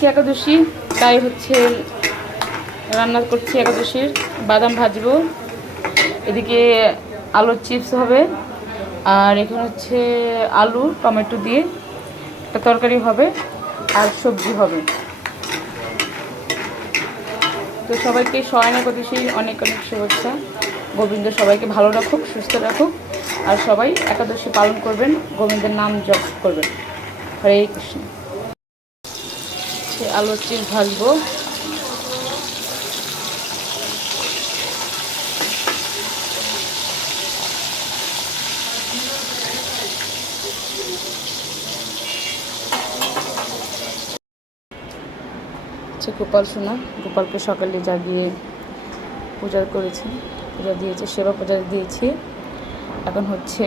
আজকে একাদশী, তাই হচ্ছে রান্না করছি একাদশীর। বাদাম ভাজবো, এদিকে আলুর চিপস হবে, আর এখানে হচ্ছে আলু টমেটো দিয়ে একটা তরকারি হবে, আর সবজি হবে। তো সবাইকে সয়ন একাদশীর অনেক অনেক শুভেচ্ছা। গোবিন্দ সবাইকে ভালো রাখুক, সুস্থ রাখুক, আর সবাই একাদশী পালন করবেন, গোবিন্দের নাম জপ করবেন। হরে কৃষ্ণ। আলুর চিপস ভাজবো। গোপাল সোনা, গোপালকে সকালে জাগিয়ে পূজা করেছি, পূজা দিয়েছি, সেবা পূজা দিয়েছি। এখন হচ্ছে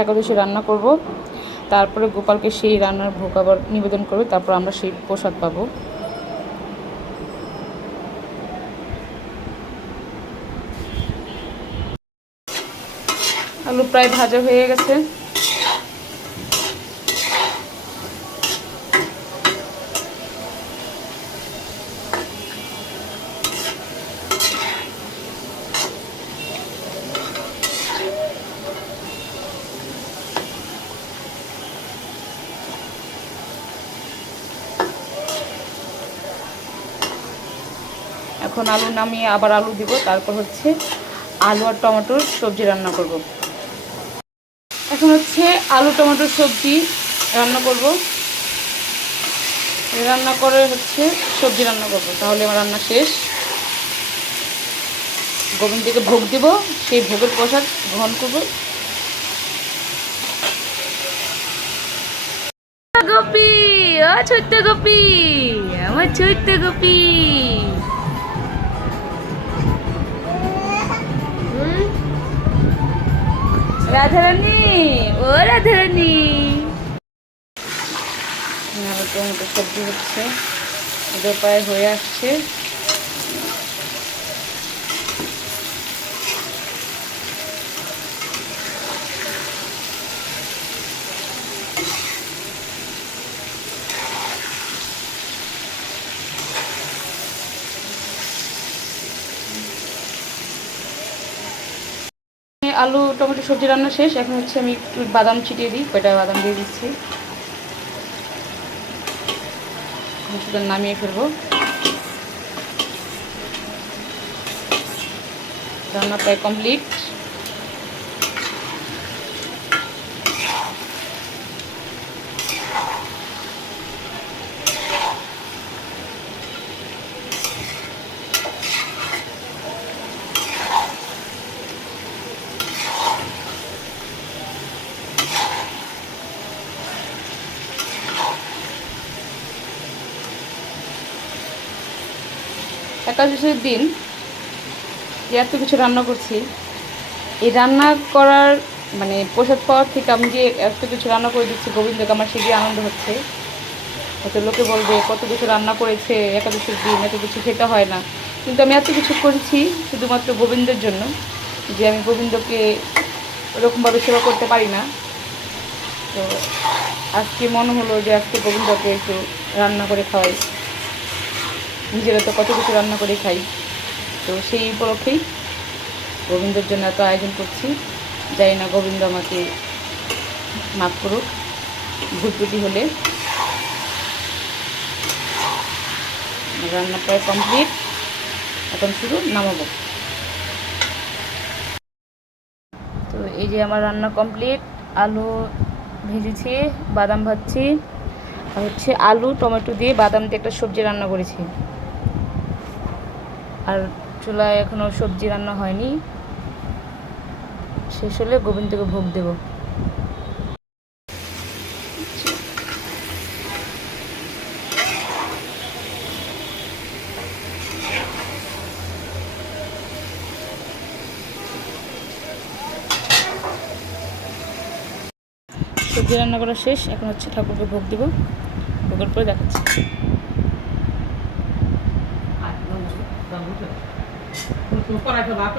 একাদশী রান্না করব, তারপরে গোপালকে সেই রান্নার ভোগ আবার নিবেদন করবে, তারপর আমরা সেই প্রসাদ পাবো। আলু প্রায় ভাজা হয়ে গেছে। এখন আলু নামিয়ে আবার আলু দিব, তারপর হচ্ছে আলু আর টমেটোর সবজি রান্না করব। এখন হচ্ছে আলু টমেটোর সবজি রান্না করব। রান্না করে হচ্ছে সবজি রান্না করব, তাহলে আমার রান্না শেষ। গোবিন্দকে ভোগ দিব, সেই ভোগের প্রসাদ গ্রহণ করব। গোপী, ও ছোট্ট গোপী, আমার ছোট্ট গোপী। রাধারানী, ও রাধারানী। টমেটো সবজি হচ্ছে, এটা প্রায় হয়ে আসছে। আলু টমেটো সবজি রান্না শেষ। এখন হচ্ছে আমি একটু বাদাম ছিটিয়ে দিই, কয়টা বাদাম দিয়ে দিচ্ছি, শুধু নামিয়ে ফেলবো। রান্না প্রায় কমপ্লিট। একাদশীর দিন যে এত কিছু রান্না করছি, এই রান্না করার মানে প্রসাদ পাওয়ার থেকে আমি যে এত কিছু রান্না করে দিচ্ছি গোবিন্দকে, আমার সেটি আনন্দ হচ্ছে। হয়তো লোকে বলবে কত কিছু রান্না করেছে, একাদশীর দিন এত কিছু খেতে হয় না, কিন্তু আমি এত কিছু করেছি শুধুমাত্র গোবিন্দের জন্য, যে আমি গোবিন্দকে ওরকমভাবে সেবা করতে পারি না। তো আজকে মনে হলো যে আজকে গোবিন্দকে একটু রান্না করে খাওয়াই, নিজেরা তো কত কিছু রান্না করে খাই। তো সেই উপলক্ষেই গোবিন্দের জন্য এত আয়োজন করছি। জানি না গোবিন্দ আমাকে মাফ করুক ভুল ত্রুটি হলে। রান্না প্রায় কমপ্লিট, এখন শুধু নামাবো। তো এই যে আমার রান্না কমপ্লিট। আলু ভেজেছি, বাদাম ভাজছি, আর হচ্ছে আলু টমেটো দিয়ে বাদাম দিয়ে একটা সবজি রান্না করেছি। আর চুলায় এখনও সবজি রান্না হয়নি, শেষ হলে গোবিন্দকে ভোগ দেব। সবজি রান্না করা শেষ, এখন হচ্ছে ঠাকুরকে ভোগ দেব, ভোগের পরে দেখাচ্ছি। Para que va a